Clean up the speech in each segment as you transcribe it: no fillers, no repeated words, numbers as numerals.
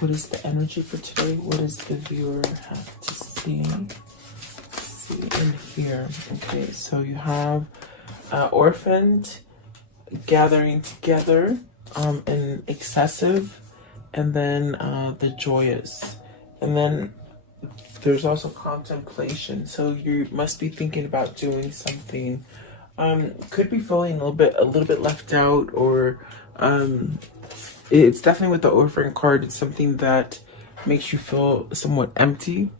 What is the energy for today? What does the viewer have to see? See in here. Okay, so you have orphaned, gathering together, and excessive, and then the joyous, and then there's also contemplation. So you must be thinking about doing something. Could be feeling a little bit left out, or it's definitely with the orphan card. It's something that makes you feel somewhat empty.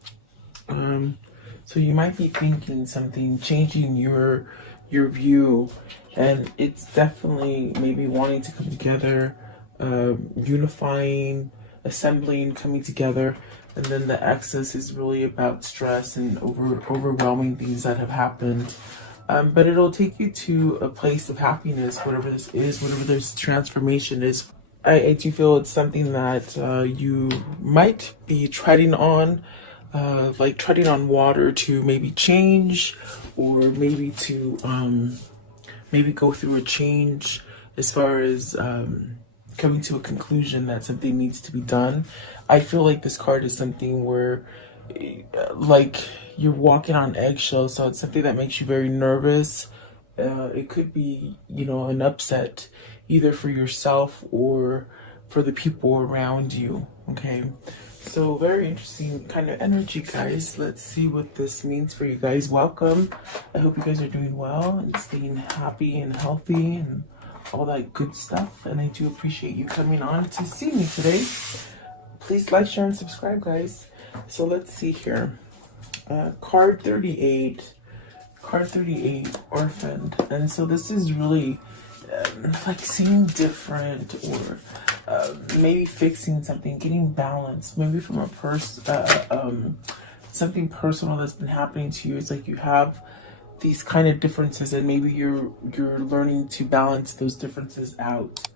So you might be thinking something, changing your view, and it's definitely maybe wanting to come together, unifying, assembling, coming together. And then the excess is really about stress and overwhelming things that have happened. But it'll take you to a place of happiness, whatever this is, whatever this transformation is. I do feel it's something that you might be treading on, like treading on water to maybe change, or maybe to maybe go through a change as far as coming to a conclusion that something needs to be done. I feel like this card is something where like you're walking on eggshells, so it's something that makes you very nervous. It could be, you know, an upset either for yourself or for the people around you. Okay, so very interesting kind of energy, guys. Let's see what this means for you guys. Welcome. I hope you guys are doing well and staying happy and healthy and all that good stuff. And I do appreciate you coming on to see me today. Please like, share, and subscribe, guys. So let's see here. Card 38. Card 38, Orphaned. And so this is really like seeing different, or maybe fixing something, getting balance, maybe from a something personal that's been happening to you. It's like you have these kind of differences, and maybe you're learning to balance those differences out.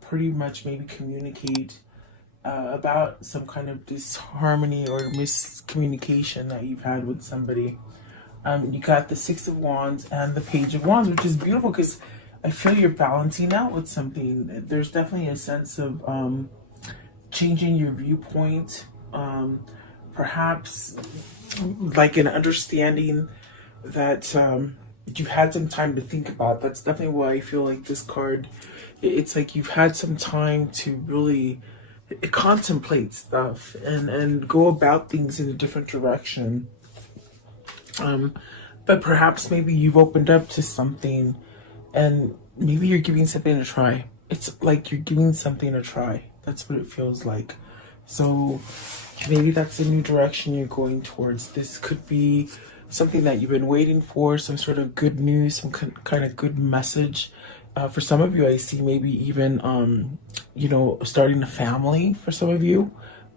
Pretty much maybe communicate about some kind of disharmony or miscommunication that you've had with somebody. You got the Six of Wands and the Page of Wands, which is beautiful because I feel you're balancing out with something. There's definitely a sense of changing your viewpoint, perhaps like an understanding that you had some time to think about. That's definitely why I feel like this card, it's like you've had some time to really contemplate stuff and go about things in a different direction. But perhaps maybe you've opened up to something, and maybe you're giving something a try. It's like you're giving something a try. That's what it feels like. So maybe that's a new direction you're going towards. This could be something that you've been waiting for, some sort of good news, some kind of good message. For some of you, I see maybe even, you know, starting a family for some of you.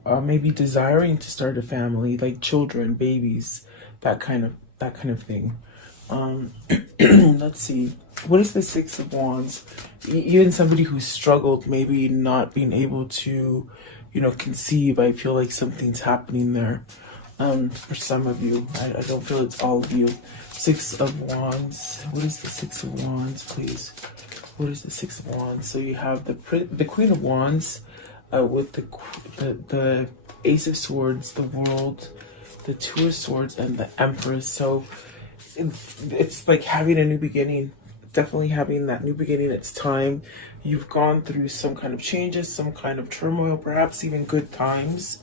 Maybe desiring to start a family, like children, babies, that kind of thing. Let's see. What is the Six of Wands? Even somebody who struggled, maybe not being able to, you know, conceive. I feel like something's happening there. For some of you, I don't feel it's all of you. Six of Wands. What is the Six of Wands, please? What is the Six of Wands? So you have the Queen of Wands with the Ace of Swords, the World, the Two of Swords, and the Empress. So it's like having a new beginning. Definitely having that new beginning. It's time. You've gone through some kind of changes, some kind of turmoil, perhaps even good times.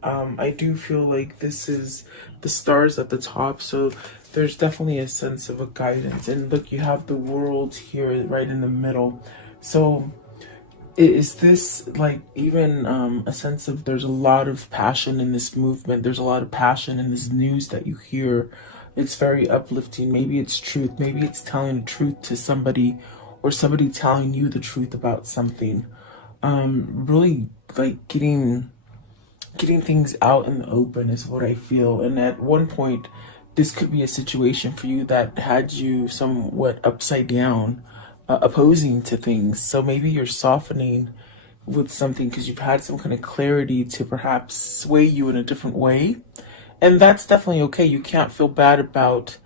I do feel like this is the stars at the top, so there's definitely a sense of a guidance. And look, you have the World here right in the middle. So is this like even a sense of there's a lot of passion in this movement. There's a lot of passion in this news that you hear. It's very uplifting. Maybe it's truth. Maybe it's telling the truth to somebody, or somebody telling you the truth about something. Really like getting things out in the open is what I feel. And at one point, this could be a situation for you that had you somewhat upside down, opposing to things. So maybe you're softening with something because you've had some kind of clarity to perhaps sway you in a different way. And that's definitely okay. You can't feel bad about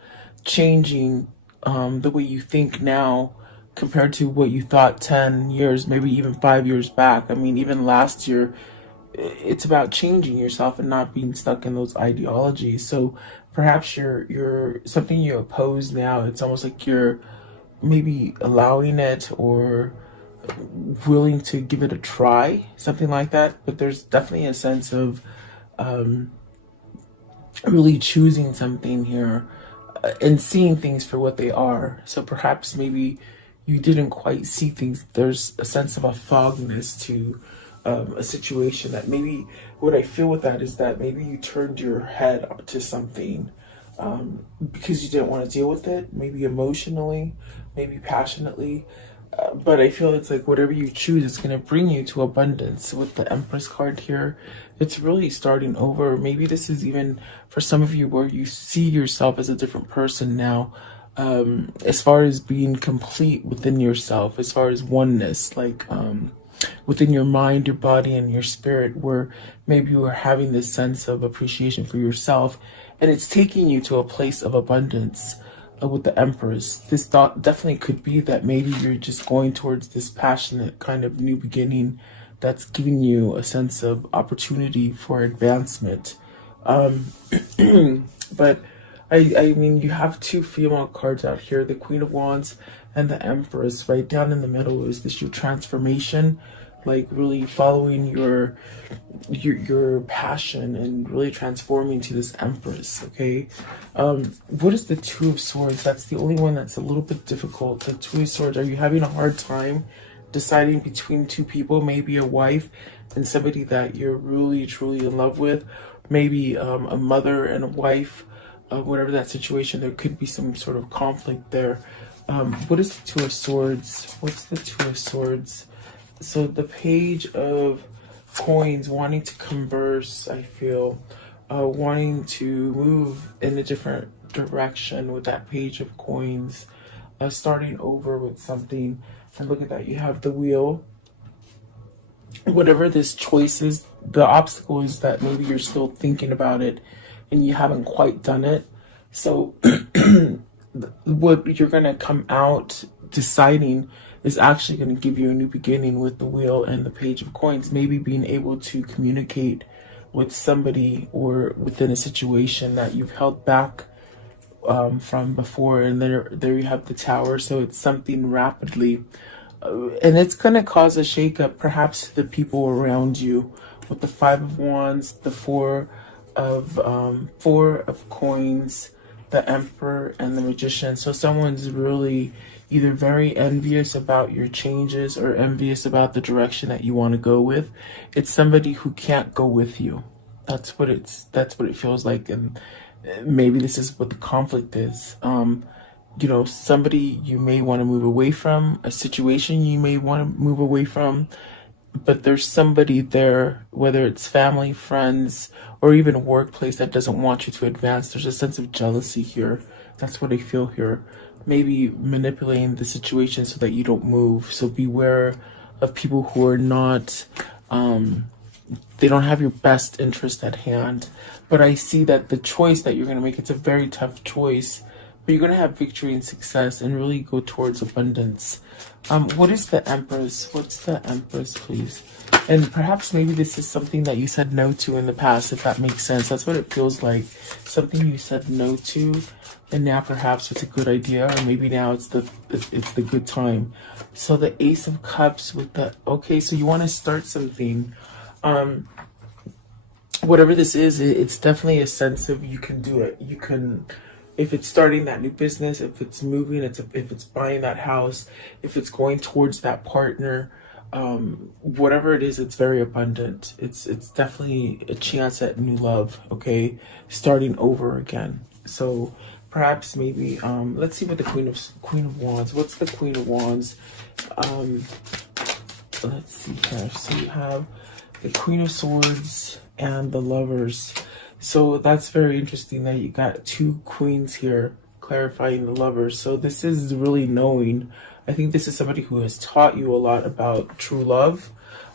changing the way you think now compared to what you thought 10 years, maybe even 5 years back. I mean, even last year, it's about changing yourself and not being stuck in those ideologies. So perhaps you're something you oppose now. It's almost like you're maybe allowing it or willing to give it a try, something like that. But there's definitely a sense of really choosing something here and seeing things for what they are. So perhaps maybe you didn't quite see things. There's a sense of a fogginess to a situation that maybe what I feel with that is that maybe you turned your head up to something because you didn't want to deal with it, maybe emotionally, maybe passionately. But I feel it's like whatever you choose, it's going to bring you to abundance. With the Empress card here, it's really starting over. Maybe this is even for some of you where you see yourself as a different person now, as far as being complete within yourself, as far as oneness, like within your mind, your body, and your spirit, where maybe you are having this sense of appreciation for yourself, and it's taking you to a place of abundance with the Empress. This thought definitely could be that maybe you're just going towards this passionate kind of new beginning that's giving you a sense of opportunity for advancement. But I mean, you have two female cards out here, the Queen of Wands and the Empress. Right down in the middle is this your transformation, like really following your passion and really transforming to this Empress. Okay, what is the Two of Swords? That's the only one that's a little bit difficult. The Two of Swords, are you having a hard time deciding between two people, maybe a wife and somebody that you're really truly in love with, maybe a mother and a wife, whatever that situation, there could be some sort of conflict there. What is the Two of Swords? What's the Two of Swords? So the Page of Coins, wanting to converse, I feel, wanting to move in a different direction with that Page of Coins, starting over with something. And look at that, you have the Wheel. Whatever this choice is, the obstacle is that maybe you're still thinking about it and you haven't quite done it. So what you're going to come out deciding is actually going to give you a new beginning with the Wheel and the Page of Coins. Maybe being able to communicate with somebody or within a situation that you've held back from before. And there you have the Tower. So it's something rapidly. And it's going to cause a shakeup, perhaps to the people around you, with the Five of Wands, the Four of Coins, the Emperor, and the Magician. So someone's really either very envious about your changes or envious about the direction that you want to go with. It's somebody who can't go with you. That's what it feels like, and maybe this is what the conflict is. You know, somebody you may want to move away from, a situation you may want to move away from, but there's somebody there, whether it's family, friends, or even a workplace, that doesn't want you to advance. There's a sense of jealousy here. That's what I feel here. Maybe manipulating the situation so that you don't move. So beware of people who are not, they don't have your best interest at hand. But I see that the choice that you're going to make, it's a very tough choice, but you're going to have victory and success and really go towards abundance. What is the Empress? What's the Empress, please? And perhaps maybe this is something that you said no to in the past, if that makes sense. That's what it feels like. Something you said no to, and now perhaps it's a good idea, or maybe now it's the good time. So the Ace of Cups with the, okay, so you want to start something. Whatever this is, it's definitely a sense of you can do it. You can, if it's starting that new business, if it's moving, if it's buying that house, if it's going towards that partner, whatever it is, it's very abundant. It's definitely a chance at new love. Okay, starting over again. So perhaps maybe let's see what the Queen of Wands. What's the Queen of Wands? Let's see here. So you have the Queen of Swords and the Lovers. So that's very interesting that you got two queens here clarifying the Lovers. So this is really knowing. I think this is somebody who has taught you a lot about true love.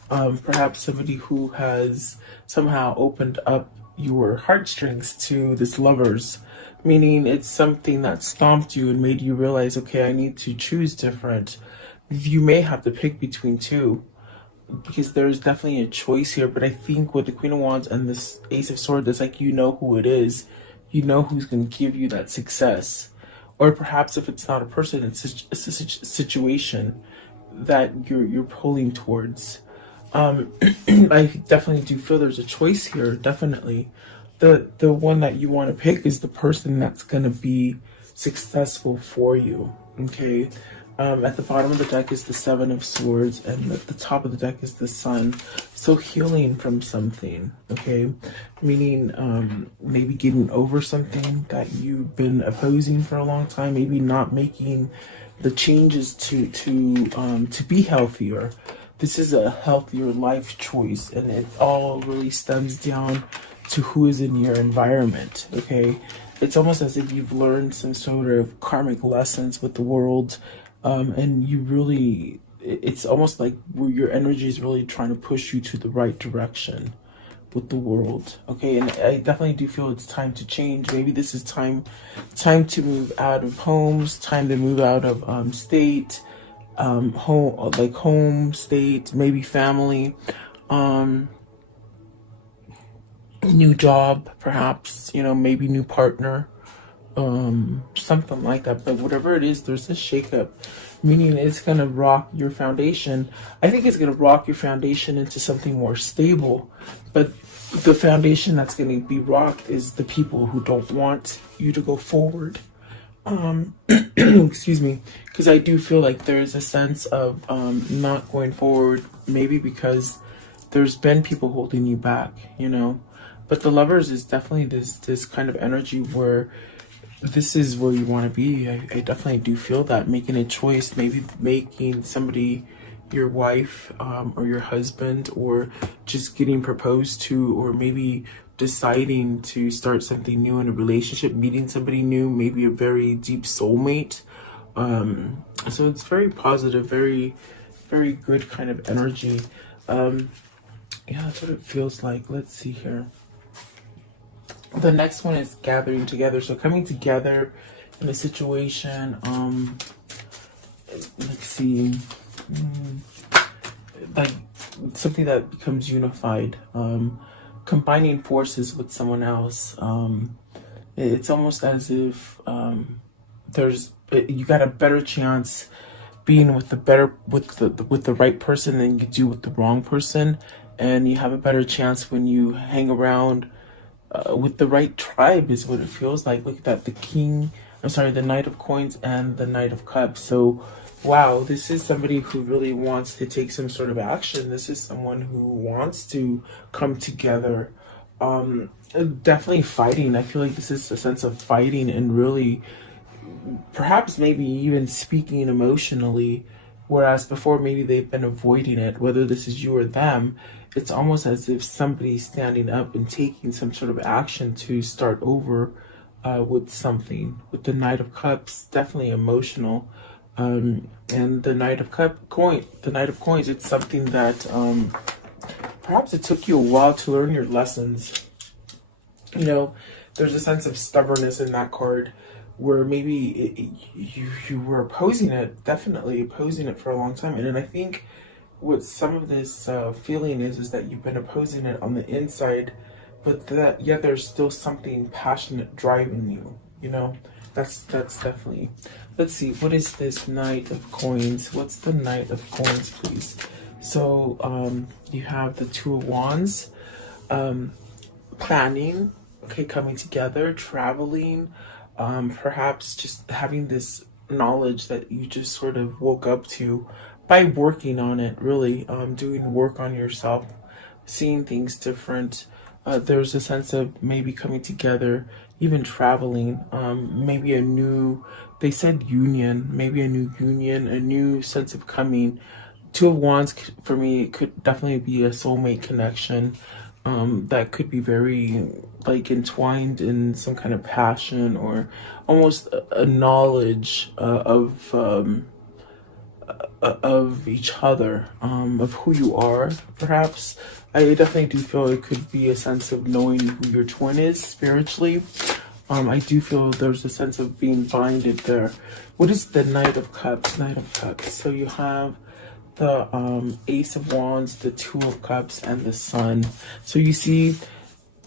Perhaps somebody who has somehow opened up your heartstrings to this Lovers, meaning it's something that stomped you and made you realize, okay, I need to choose different. You may have to pick between two. because there's definitely a choice here. But I think with the Queen of Wands and this Ace of Swords, it's like you know who it is. You know who's going to give you that success. Or perhaps if it's not a person, it's a situation that you're pulling towards. I definitely do feel there's a choice here. Definitely, the one that you want to pick is the person that's gonna be successful for you. Okay. At the bottom of the deck is the Seven of Swords, and at the top of the deck is the Sun. So healing from something, okay? Meaning maybe getting over something that you've been opposing for a long time, maybe not making the changes to be healthier. This is a healthier life choice, and it all really stems down to who is in your environment, okay? It's almost as if you've learned some sort of karmic lessons with the world, and you really, it's almost like where your energy is really trying to push you to the right direction with the world, okay? And I definitely do feel it's time to change. Maybe this is time to move out of homes, time to move out of state, home state, maybe family, new job, perhaps, you know, maybe new partner, something like that. But whatever it is, there's a shakeup, meaning it's gonna rock your foundation. I think it's gonna rock your foundation into something more stable, but the foundation that's gonna be rocked is the people who don't want you to go forward. Excuse me, because I do feel like there is a sense of not going forward, maybe because there's been people holding you back, you know. But the Lovers is definitely this kind of energy where this is where you want to be. I definitely do feel that, making a choice, maybe making somebody your wife, or your husband, or just getting proposed to, or maybe deciding to start something new in a relationship, meeting somebody new, maybe a very deep soulmate. So it's very positive, very, very good kind of energy. Yeah, that's what it feels like. Let's see here. The next one is gathering together. So coming together in a situation, let's see, like something that becomes unified, combining forces with someone else. It's almost as if you got a better chance being with the right person than you do with the wrong person, and you have a better chance when you hang around with the right tribe, is what it feels like. Look at that, the Knight of Coins and the Knight of Cups. So wow, this is somebody who really wants to take some sort of action. This is someone who wants to come together. Definitely fighting. I feel like this is a sense of fighting and really perhaps maybe even speaking emotionally, whereas before maybe they've been avoiding it. Whether this is you or them, it's almost as if somebody's standing up and taking some sort of action to start over with something. With the Knight of Cups, definitely emotional. And the Knight of Coins, it's something that perhaps it took you a while to learn your lessons. You know, there's a sense of stubbornness in that card, where maybe you were opposing it, definitely opposing it for a long time. And then I think what some of this feeling is that you've been opposing it on the inside, but that yet there's still something passionate driving you, you know. That's definitely. Let's see, what is this Knight of Coins? What's the Knight of Coins, please? So you have the Two of Wands, planning, okay, coming together, traveling, perhaps just having this knowledge that you just sort of woke up to by working on it, really, doing work on yourself, seeing things different. There's a sense of maybe coming together, even traveling, maybe they said union, maybe a new union, a new sense of coming. Two of Wands, for me, could definitely be a soulmate connection, that could be very like entwined in some kind of passion, or almost a knowledge of each other, of who you are, perhaps. I definitely do feel it could be a sense of knowing who your twin is spiritually. I do feel there's a sense of being binded there. What is the Knight of Cups? Knight of Cups. So you have the Ace of Wands, the Two of Cups, and the Sun. So you see,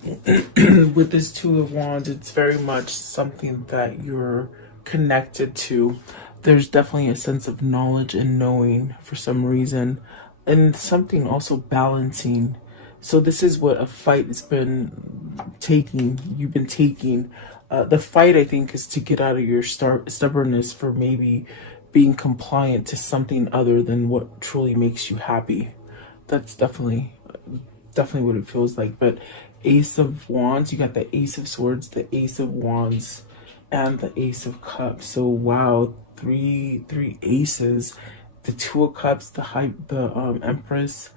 with this Two of Wands, it's very much something that you're connected to. There's definitely a sense of knowledge and knowing for some reason, and something also balancing. So this is what a fight has been taking. You've been taking. The fight, I think, is to get out of your stubbornness for maybe being compliant to something other than what truly makes you happy. That's definitely what it feels like. But Ace of Wands, you got the Ace of Swords, the Ace of Wands, and the Ace of Cups. So wow, three aces. The Two of Cups, the Empress,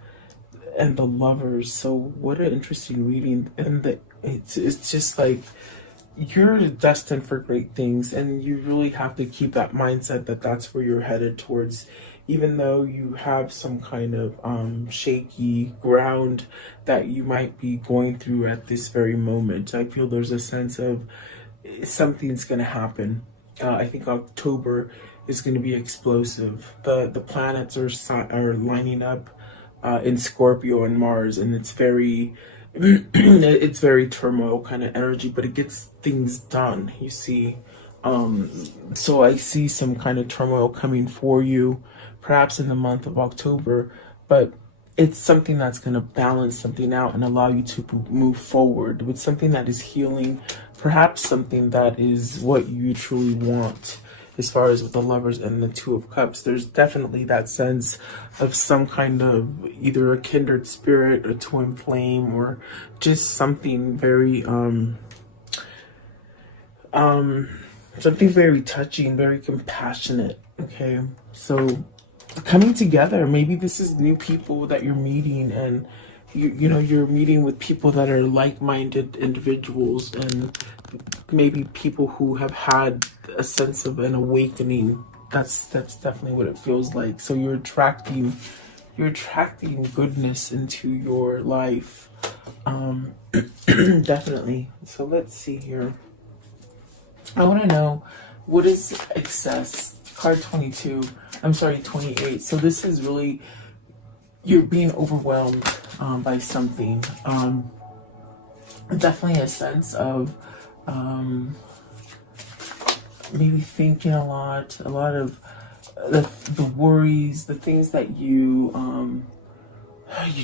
and the Lovers. So what an interesting reading. And it's just like, you're destined for great things, and you really have to keep that mindset that that's where you're headed towards, even though you have some kind of shaky ground that you might be going through at this very moment. I feel there's a sense of something's going to happen. I think October is going to be explosive. The planets are lining up in Scorpio and Mars, and it's very it's very turmoil kind of energy, but it gets things done, you see. So I see some kind of turmoil coming for you, perhaps in the month of October, but it's something that's going to balance something out and allow you to move forward with something that is healing, perhaps something that is what you truly want. As far as with the Lovers and the Two of Cups, there's definitely that sense of some kind of either a kindred spirit, a twin flame, or just something very something very touching, very compassionate. Okay, so coming together, maybe this is new people that you're meeting, and you know, you're meeting with people that are like-minded individuals, and maybe people who have had a sense of an awakening. That's definitely what it feels like. So you're attracting goodness into your life. Definitely. So let's see here. I want to know, what is excess? Card 22. I'm sorry, 28. So this is really, you're being overwhelmed by something. Definitely a sense of maybe thinking a lot of the worries, the things that you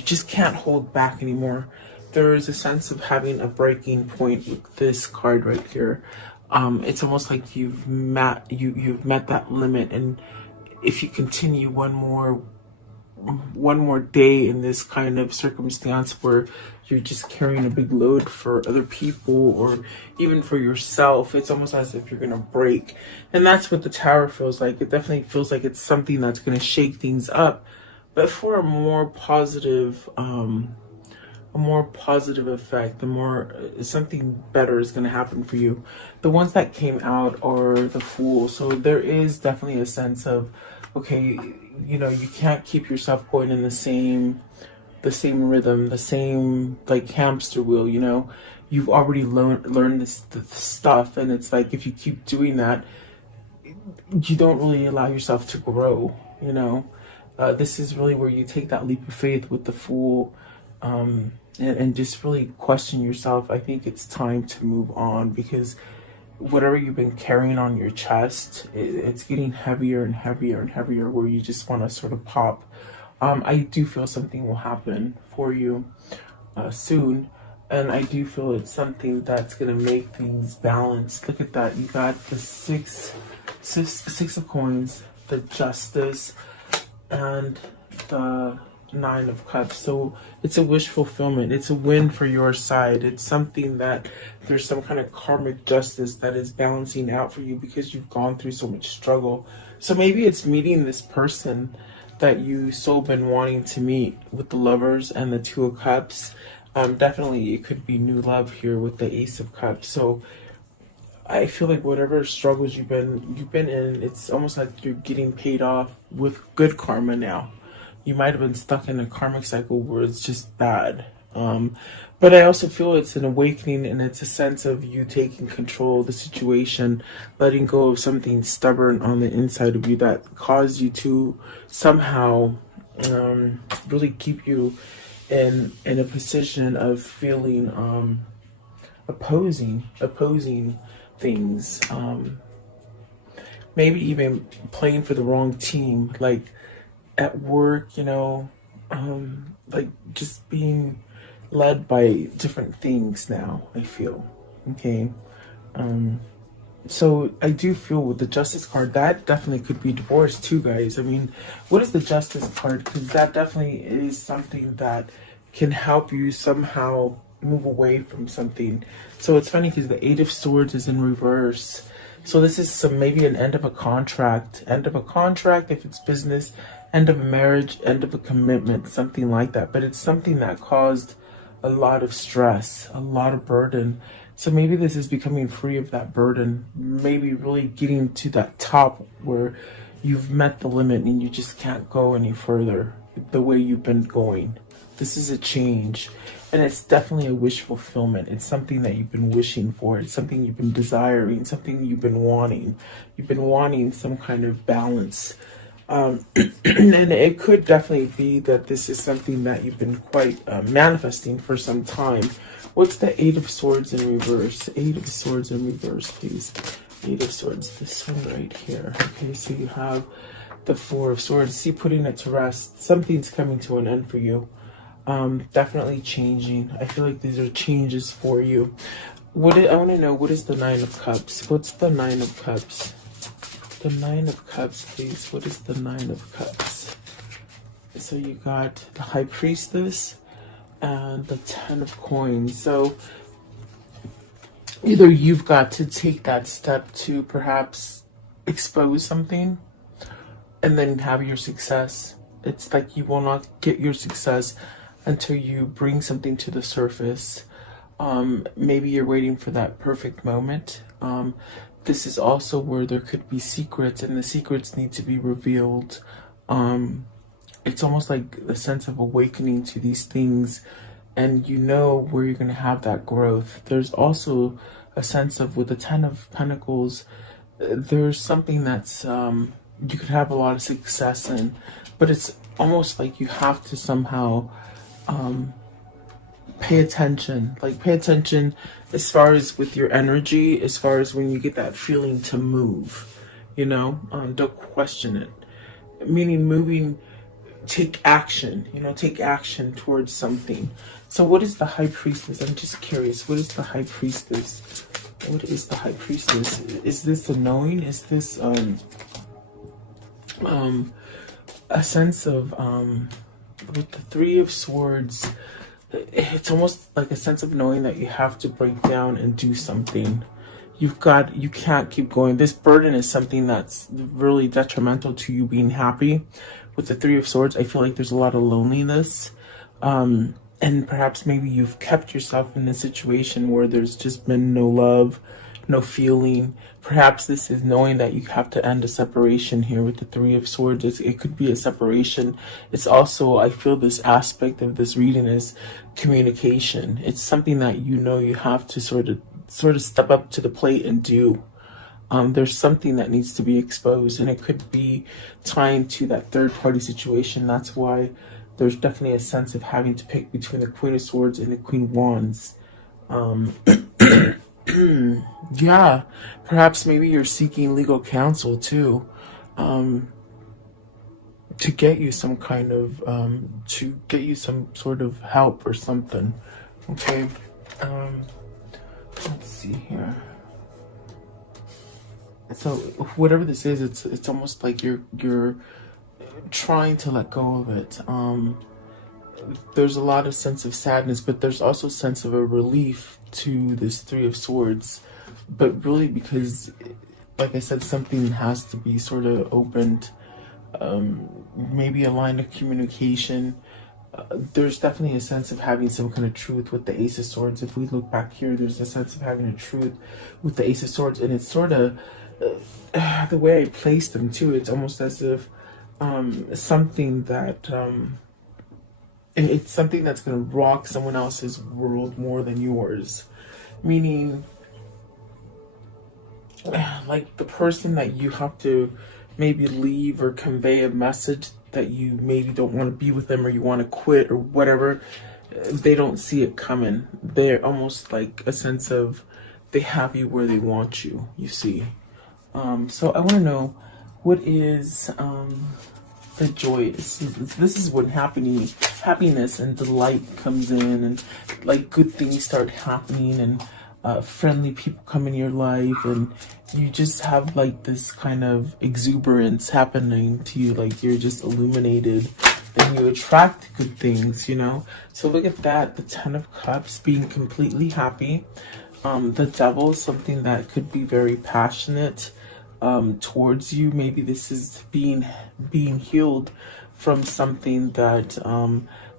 just can't hold back anymore. There is a sense of having a breaking point with this card right here. It's almost like you've met that limit, and if you continue one more day in this kind of circumstance where you're just carrying a big load for other people or even for yourself, it's almost as if you're gonna break. And that's what the Tower feels like. It definitely feels like it's something that's gonna shake things up, but for a more positive effect, the more something better is going to happen for you. The ones that came out are the Fool. So there is definitely a sense of, okay, you know, you can't keep yourself going in the same rhythm, the same like hamster wheel. You know, you've already learned this stuff, and it's like if you keep doing that, you don't really allow yourself to grow. You know, this is really where you take that leap of faith with the Fool. And just really question yourself. I think it's time to move on, because whatever you've been carrying on your chest, it's getting heavier and heavier and heavier, where you just want to sort of pop. I do feel something will happen for you soon, and I do feel it's something that's going to make things balanced. Look at that. You got the six of coins, the Justice, and the Nine of Cups. So it's a wish fulfillment. It's a win for your side. It's something that there's some kind of karmic justice that is balancing out for you because you've gone through so much struggle. So maybe it's meeting this person that you so been wanting to meet with the Lovers and the Two of Cups. Definitely it could be new love here with the Ace of Cups. So I feel like whatever struggles you've been in, it's almost like you're getting paid off with good karma now. You might have been stuck in a karmic cycle where it's just bad. But I also feel it's an awakening, and it's a sense of you taking control of the situation, letting go of something stubborn on the inside of you that caused you to somehow really keep you in a position of feeling opposing things, maybe even playing for the wrong team, like at work, like just being led by different things now, I feel. Okay. So I do feel with the justice card, that definitely could be divorce too, guys. I mean, what is the justice card? Because that definitely is something that can help you somehow move away from something. So it's funny because the Eight of Swords is in reverse. So this is some maybe an end of a contract, if it's business, end of a marriage, end of a commitment, something like that. But it's something that caused a lot of stress, a lot of burden. So maybe this is becoming free of that burden, maybe really getting to that top where you've met the limit and you just can't go any further the way you've been going. This is a change, and it's definitely a wish fulfillment. It's something that you've been wishing for. It's something you've been desiring, something you've been wanting. You've been wanting some kind of balance. And it could definitely be that this is something that you've been quite manifesting for some time. What's the Eight of Swords in reverse? Eight of Swords in reverse, please. Eight of Swords, this one right here. Okay, so you have the Four of Swords. See, putting it to rest. Something's coming to an end for you. Definitely changing. I feel like these are changes for you. I want to know, what is the Nine of Cups? What's the Nine of Cups? The Nine of Cups, please. What is the Nine of Cups? So you got the High Priestess and the Ten of Coins. So either you've got to take that step to perhaps expose something and then have your success. It's like you will not get your success until you bring something to the surface. Maybe you're waiting for that perfect moment. This is also where there could be secrets, and the secrets need to be revealed. It's almost like a sense of awakening to these things, and you know where you're going to have that growth. There's also a sense of, with the Ten of Pentacles, there's something that's you could have a lot of success in, but it's almost like you have to somehow pay attention. Like, pay attention as far as with your energy, as far as when you get that feeling to move, don't question it. Meaning moving, take action, take action towards something. So what is the High Priestess? I'm just curious. What is the High Priestess? What is the High Priestess? Is this a knowing? Is this a sense of with the Three of Swords, it's almost like a sense of knowing that you have to break down and do something. You can't keep going. This burden is something that's really detrimental to you being happy. With the Three of Swords, I feel like there's a lot of loneliness. And perhaps maybe you've kept yourself in a situation where there's just been no love, no feeling. Perhaps this is knowing that you have to end a separation here with the Three of Swords. It could be a separation. It's also, I feel this aspect of this reading is communication. It's something that you have to sort of step up to the plate and do. There's something that needs to be exposed, and it could be tying to that third party situation. That's why there's definitely a sense of having to pick between the Queen of Swords and the Queen of Wands. Yeah, perhaps maybe you're seeking legal counsel too, to get you some kind of, to get you some sort of help or something. Okay, let's see here. So whatever this is, it's almost like you're trying to let go of it. There's a lot of sense of sadness, but there's also a sense of a relief to this Three of Swords. But really, because, like I said, something has to be sort of opened. Maybe a line of communication. There's definitely a sense of having some kind of truth with the Ace of Swords. If we look back here, there's a sense of having a truth with the Ace of Swords, and it's sort of the way I placed them too. It's almost as if something that it's something that's going to rock someone else's world more than yours. Meaning, like the person that you have to maybe leave or convey a message that you maybe don't want to be with them, or you want to quit or whatever, they don't see it coming. They're almost like a sense of they have you where they want you, you see. So I want to know, what is the joy? This is when happiness and delight comes in, and like good things start happening, and friendly people come in your life, and you just have like this kind of exuberance happening to you, like you're just illuminated, and you attract good things, you know. So look at that, the Ten of Cups, being completely happy. The Devil is something that could be very passionate towards you. Maybe this is being healed from something that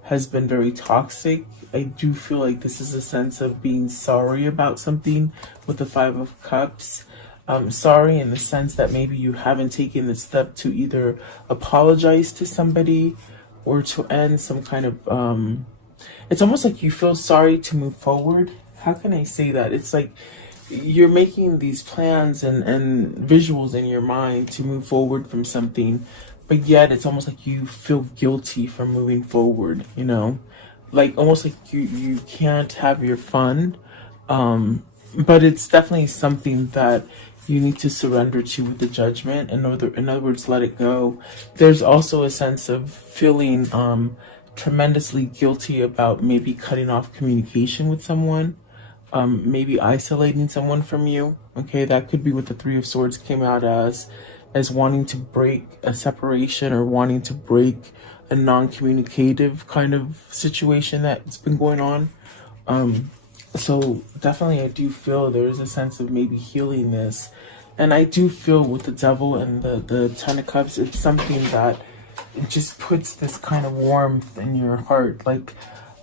has been very toxic. I do feel like this is a sense of being sorry about something with the Five of Cups. Sorry in the sense that maybe you haven't taken the step to either apologize to somebody or to end some kind of it's almost like you feel sorry to move forward. How can I say that? It's like you're making these plans and visuals in your mind to move forward from something, but yet it's almost like you feel guilty for moving forward, you know? Like almost like you can't have your fun. But it's definitely something that you need to surrender to with the Judgment. In other words, let it go. There's also a sense of feeling tremendously guilty about maybe cutting off communication with someone, maybe isolating someone from you. Okay, that could be what the Three of Swords came out as wanting to break a separation, or wanting to break a non-communicative kind of situation that's been going on. So definitely I do feel there is a sense of maybe healing this. And I do feel with the Devil and the Ten of Cups, it's something that it just puts this kind of warmth in your heart. Like,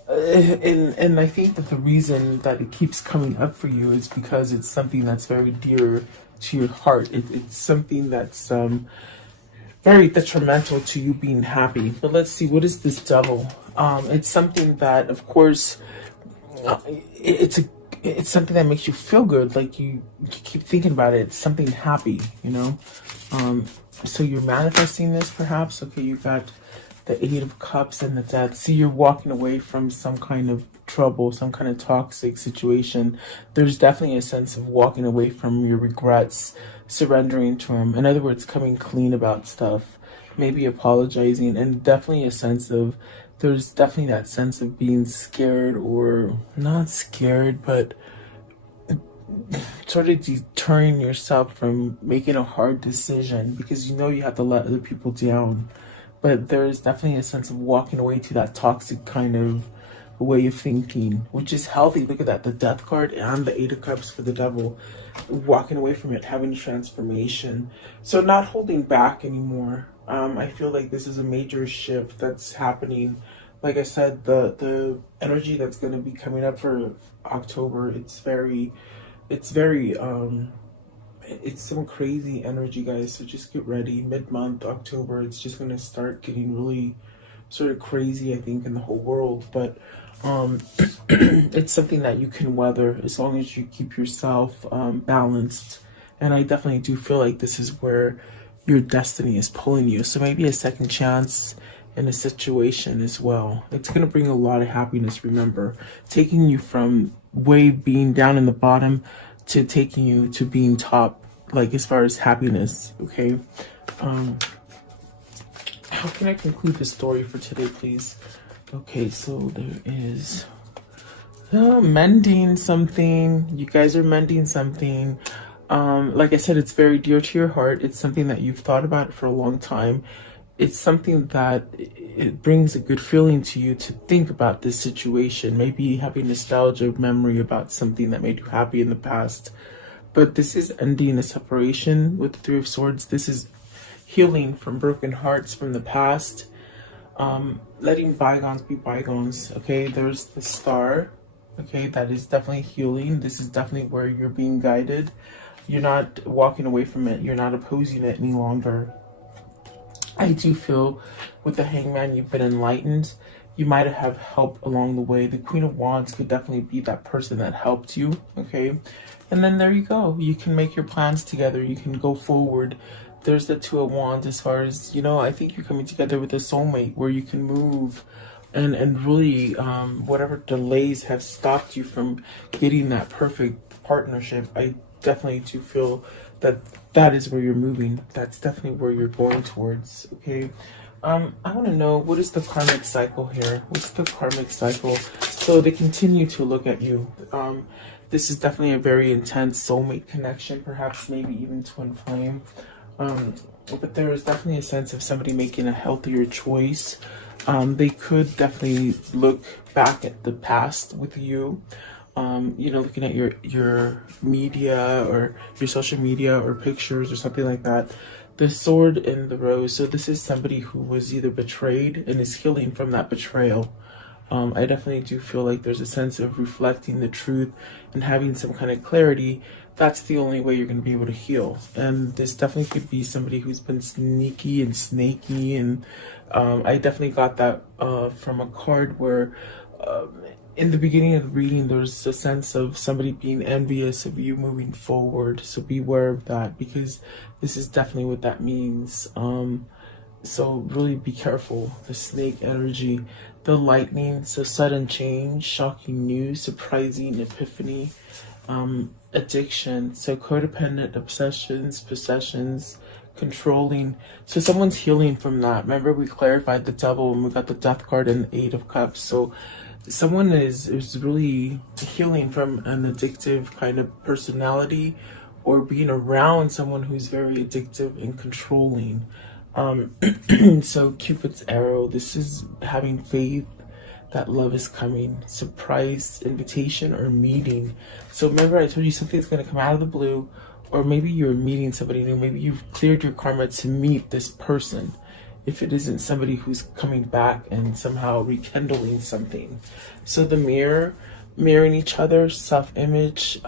and I think that the reason that it keeps coming up for you is because it's something that's very dear to your heart. It's something that's very detrimental to you being happy. But let's see, what is this Devil? It's something that, of course, it's something that makes you feel good. Like you keep thinking about it. It's something happy, you know. So you're manifesting this, perhaps. Okay, you got the Eight of Cups and the Death. See, you're walking away from some kind of trouble, some kind of toxic situation. There's definitely a sense of walking away from your regrets, surrendering to them. In other words, coming clean about stuff, maybe apologizing, and definitely a sense of, there's definitely that sense of being scared, or not scared, but sort of deterring yourself from making a hard decision, because you know you have to let other people down. But there is definitely a sense of walking away to that toxic kind of way of thinking, which is healthy. Look at that, the Death card and the Eight of Cups for the Devil. Walking away from it, having transformation. So not holding back anymore. I feel like this is a major shift that's happening. Like I said, the energy that's going to be coming up for October, it's some crazy energy, guys. So just get ready. Mid-month October, it's just going to start getting really sort of crazy, I think, in the whole world. But it's something that you can weather as long as you keep yourself balanced. And I definitely do feel like this is where your destiny is pulling you. So maybe a second chance in a situation as well. It's going to bring a lot of happiness, remember. Taking you from being down in the bottom to taking you to being top, like as far as happiness, okay? How can I conclude the story for today, please? Okay, so there is mending something. You guys are mending something. Like I said, it's very dear to your heart. It's something that you've thought about for a long time. It's something that it brings a good feeling to you to think about this situation. Maybe having nostalgia, memory about something that made you happy in the past. But this is ending a separation with the Three of Swords. This is healing from broken hearts from the past. Letting bygones be bygones. Okay, there's the Star. Okay, that is definitely healing. This is definitely where you're being guided. You're not walking away from it. You're not opposing it any longer. I do feel with the Hangman, you've been enlightened. You might have help along the way. The Queen of Wands could definitely be that person that helped you, okay? And then there you go. You can make your plans together. You can go forward there's the Two of Wands as far as, you know, I think you're coming together with a soulmate where you can move and really whatever delays have stopped you from getting that perfect partnership. I definitely do feel that that is where you're moving. That's definitely where you're going towards. Okay. I want to know, what is the karmic cycle here? What's the karmic cycle? So they continue to look at you. This is definitely a very intense soulmate connection, perhaps maybe even twin flame. But there is definitely a sense of somebody making a healthier choice. They could definitely look back at the past with you. You know, looking at your media or your social media or pictures or something like that. The sword and the rose. So this is somebody who was either betrayed and is healing from that betrayal. I definitely do feel like there's a sense of reflecting the truth and having some kind of clarity. That's the only way you're going to be able to heal. And this definitely could be somebody who's been sneaky and snaky. And I definitely got that from a card where in the beginning of the reading, there's a sense of somebody being envious of you moving forward. So beware of that, because this is definitely what that means. So really be careful. The snake energy, the lightning, so sudden change, shocking news, surprising epiphany, addiction, so codependent obsessions, possessions, controlling. So someone's healing from that. Remember, we clarified the devil when we got the death card and the 8 of cups. So someone is really healing from an addictive kind of personality, or being around someone who's very addictive and controlling. So Cupid's arrow, this is having faith that love is coming, surprise invitation or meeting. So remember, I told you something's going to come out of the blue, or maybe you're meeting somebody new. Maybe you've cleared your karma to meet this person, if it isn't somebody who's coming back and somehow rekindling something. So the mirror, mirroring each other, self-image,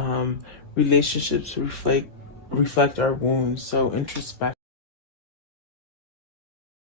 relationships reflect our wounds. So introspect.